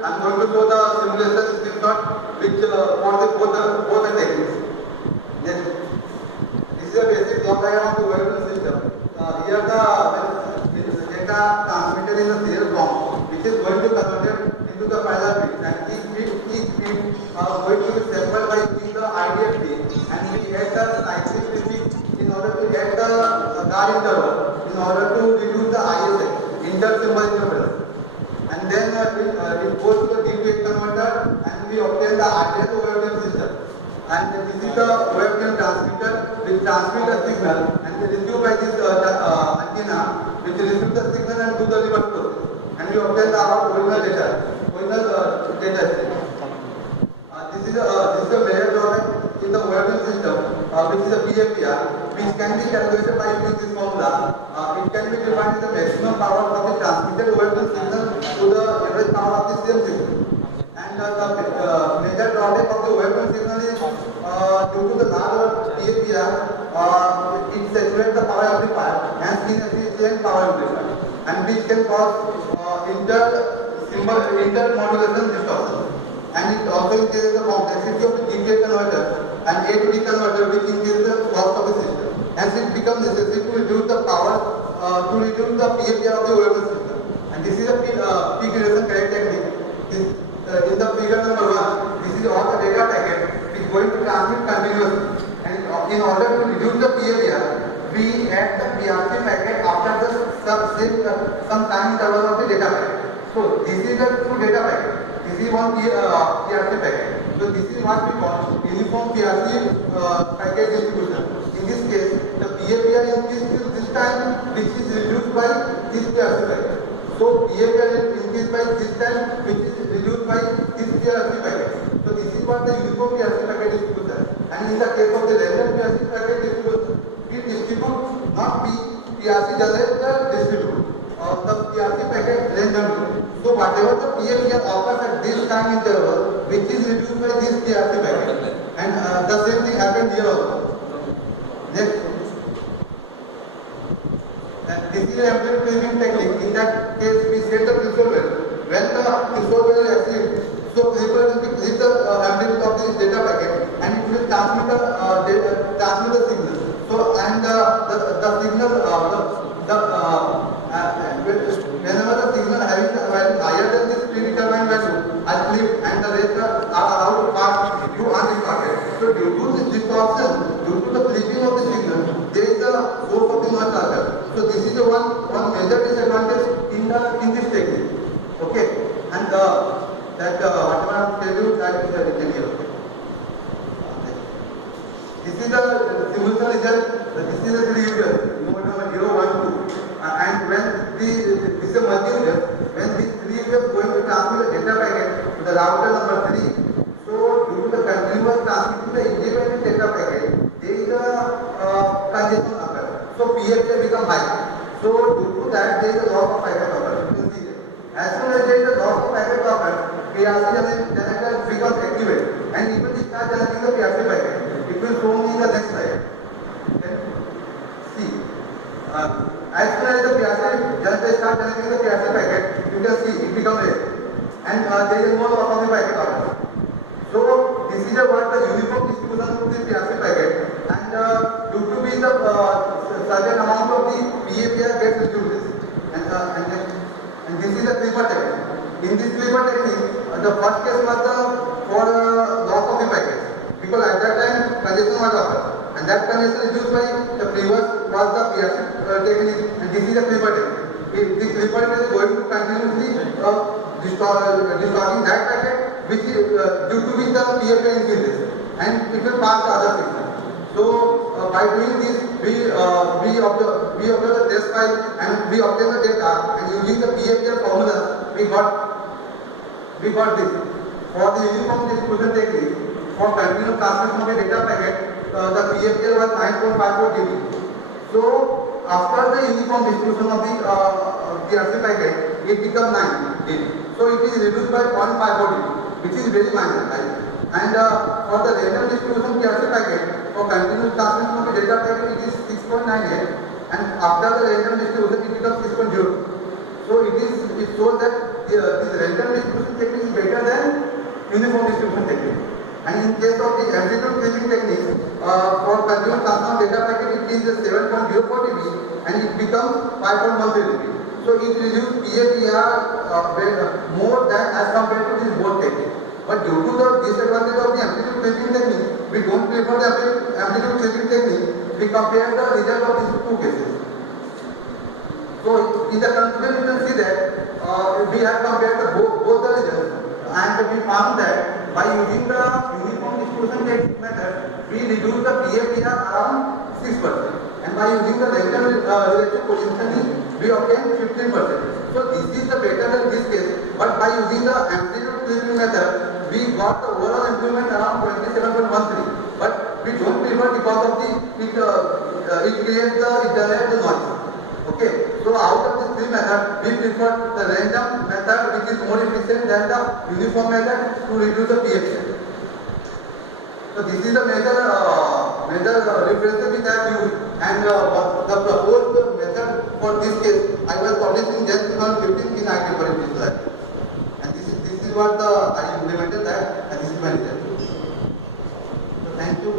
I am going to show the simulation screenshot which for the both the techniques. Next, this is a basic block diagram of the variable system. Here the data transmitted in the serial form, which is going to be converted into the parallel bits, and each bit going to be sampled by using the IDFT, and we add the cyclic prefix in order to get the guard interval in order to reduce the ISA, inter symbol interference. And then it goes to the DPX converter, and we obtain the RTL waveform system. And this is the waveform transmitter which transmits the signal, and they receive by this antenna, which receives the signal and do the reverse process. And we obtain our original data stream. This is a major drawback in the waveform system, which is a PFPR, which can be calculated by using this formula. It can be defined as the maximum power of the transmitted waveform signal to the average power of the same signal. And the major drawback of the waveform signal is due to the large PFPR, it saturates the power amplifier and inefficient power amplifier, and which can cause inter-modulation distortion. And it also increases the complexity of the DPA converter and A to D converter, which increases the cost of the system. Hence, it becomes necessary to reduce the power to reduce the PFPR of the waveform system. And this is a peak reduction correct technique. This, in the figure number 1, this is all the data packet which is going to transmit continuously. And in order to reduce the PFPR, we add the PRC packet after the some time interval of the data packet. So this is the true data packet. This is one PRC packet. So this is what we call uniform PRC packet distribution. In this case, the PFPR increases this time, which is reduced by this PRC packet. So PFPR increased by this time, which is reduced by this PRC packet. So this is what the uniform PRC packet distribution. And in the case of the random PRC packet distribution, we distribute not PRC generates the distribute the PRC packet randomly. So whatever the PFPR occurs at this time interval, which is reduced by this PRC packet, and the same thing happened here also. Next, this is an amplitude cleaving technique. In that case, we set the threshold value. When the threshold value exceeds, so clipper will clip the amplitude of this data packet, and it will transmit the signal. So and the signal whenever the signal having the value higher than this predetermined value are clipped, and the rest are allowed to pass through undistorted. So due to this distortion, due to the clipping of the signal, there is the source of the noise transfer. So this is the one major disadvantage in this technique. Okay, and whatever I am telling you, that is written here. This is the simulation result. This is the 3 users, node number 0, 1, 2. And when this is a multi-user, when these 3 users going to transmit the data packet to the router number 3, so due to the continuous transmitting the independent data packet, there is a congestion occurs. So PFPR become high. So due to that, there is a loss of packet occurs. You can see that. As soon as there is a loss of packet occurs, PRC generator becomes activated, and it will start generating the PRC packet. It will show me in the next slide. Okay. See. As soon as the PRC generator starts generating the PRC packet, you can see it becomes red, and there is no loss of the packet occurs. So this is what the uniform distribution of the PRC packet, and due to be the certain amount of the PFPR gets reduced, and this is the clipper technique. In this clipper technique, the first case was for loss of the packet, because at that time congestion was occurred, and that congestion reduced by the previous was the PRC technique, and this is the clipper technique. The clipper is going to continuously distorting that packet, which is due to which the PFPR increases, and it will pass the other signal. So by doing this, we observe the test file, and we obtain the data, and using the PFPR formula, we got this. For the uniform distribution technique, for continuous transmission of the data packet, the PFPR was 9.54 dB. So after the uniform distribution of the PRC packet, it becomes 9 dB. So it is reduced by 0.54 dB, which is very minor, right? And for the random distribution PRC packet, for continuous transmission of the data packet, it is 6.98, and after the random distribution, it becomes 6.0. So it shows that this random distribution technique is And in case of the amplitude cleaving technique, for consumer transform data packet, it is 7.04 dB and it becomes 5.13 dB. So it reduces PAPR more than as compared to this both technique. But due to the disadvantage of the amplitude cleaving technique, we don't prefer the amplitude cleaving technique. We compare the result of these two cases. So in the conclusion, you can see that we have compared both the results, and we found that by using the uniform distribution technique method, we reduce the PAPR around 6%, and by using the random relative positioning, we obtain 15%. So this is the better than this case. But by using the amplitude cleaving method, we got the overall improvement around 27.13. But we don't prefer because of the it creates the internal noise. Okay, so out of these three methods, we prefer the random method, which is more efficient than the uniform method to reduce the PAPR. So this is the major references which I have used, and the proposed method for this case I was published in Jan 2015 in IT for this lab. And this is what I implemented that, and this is my result. So thank you.